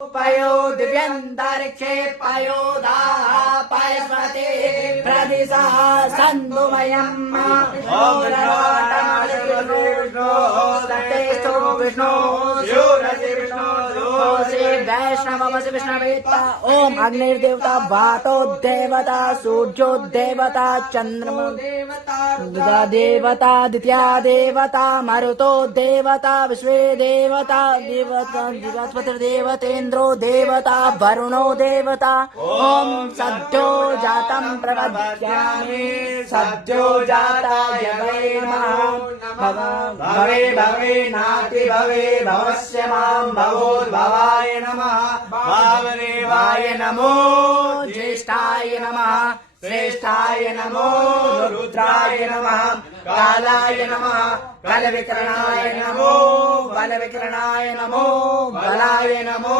पयो दिव्यन्तरिक्षे पयोधाः पयस्पति प्रदिशः सन्दुमयम् विष्णु श्री वैष्णव विष्णवेत्ता ओम अग्निर्देवता वातो देवता सूर्यो देवता चंद्रमा देवता द्वितीया देवता मरुतो देवता विश्वे देवता देवतेन्द्रो देवता वरुणो देवता ओम सद्यो जातं प्रपद्यामि सद्यो जाताय वै नमः भवे भवे नाति भवे भवस्य मां भवोद्भवाय नमः वामदेवाय नमो ज्येष्ठाय नमः श्रेष्ठाय नमो रुद्राय नमः कालाय नमः बलविकरणाय नमो बलाय नमो